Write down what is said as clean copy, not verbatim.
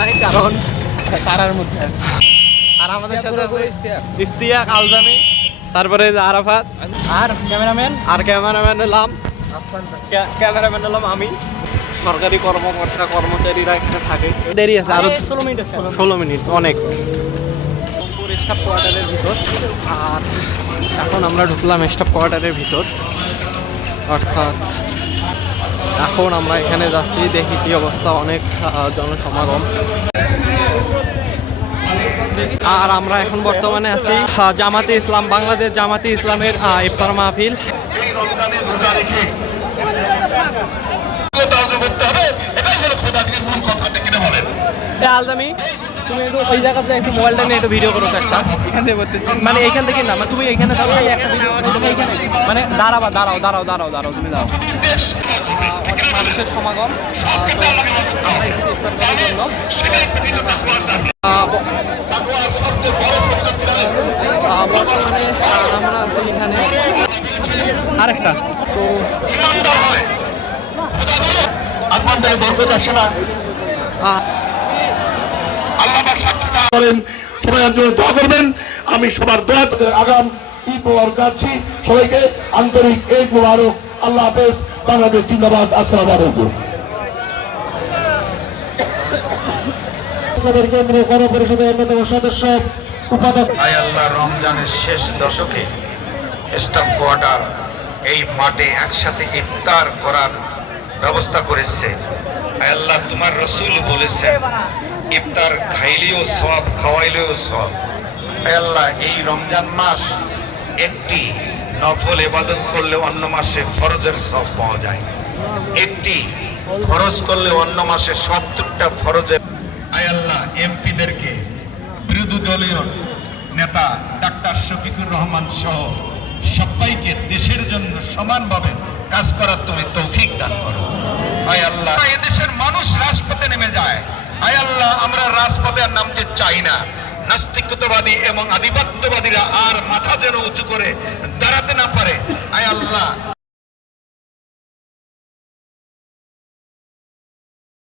নাই, কারণ কারার মধ্যে। আর আমাদের সাথে ইস্তিয়াক, আলজামি, তারপরে আরাফাত, আর ক্যামেরাম্যান হলাম আমি। সরকারি কর্মকর্তা কর্মচারীরা এখানে থাকে। দেরি আছে আরো 16 মিনিট, অনেক। স্টাফ কোয়ার্টারের ভিতর। আর এখন আমরা ঢুকলাম স্টাফ কোয়ার্টারের ভিতর, অর্থাৎ এখন আমরা এখানে যাচ্ছি। দেখি কি অবস্থা, অনেক জনসমাগম। আর আমরা এখন বর্তমানে আছি জামাতে ইসলাম, বাংলাদেশ জামাতে ইসলামের ইফতার মাহফিল। আলজামি, তুমি একটু ওই জায়গাতে একটু মোবাইলটা নিয়ে একটু ভিডিও করো একটা। এখান থেকে করতেছি, মানে এইখান থেকে না, তুমি এইখানে দাও, তুমি এইখানে মানে দাঁড়াও, তুমি দাও। অনেক মানুষের সমাগম, তো আমরা এখানে ইফতার করার জন্য। বর্তমানে আমরা আছি এখানে আরেকটা, তো সবাই জন্য দোয়া করবেন। আমি সবার দোয়া আগাম ঈদ মোবারক যাচ্ছি সবাইকে, আন্তরিক ঈদ মোবারক। আল্লাহ হাফেজ, বাংলাদেশ জিন্দাবাদ। আসসালামু আলাইকুম। কেন্দ্রীয় গণপরিষদের অন্যতম সদস্য উপাধ্যক্ষ। আল্লাহ রমজানের শেষ দশকে স্টাফ কোয়ার্টার এই মাঠে একসাথে ইফতার করার ব্যবস্থা করেছে। আল্লাহ তোমার রসুল বলেছেন ইফতার খাইলেও সওয়াব, খাওয়াইলেও সওয়াব। আল্লাহ এই রমজান মাস একটি নফল ইবাদত করলে অন্য মাসে ফরজের সওয়াব পাওয়া যায়, একটি ফরজ করলে অন্য মাসে 70টা ফরজের। আল্লাহ এমপিদেরকে, বিরোধী দলীয় নেতা ডাক্তার শফিকুর রহমান সহ সবাইকে দেশের জন্য সমানভাবে কাজ করার তুমি তৌফিক দান করো। আয় আল্লাহ, এদেশের মানুষ রাজপথে নেমে যায়। আয় আল্লাহ, আমরা রাজপথে আর নামতে চাই না। নাস্তিকতাবাদী এবং আধিপত্যবাদীরা আর মাথা যেন উঁচু করে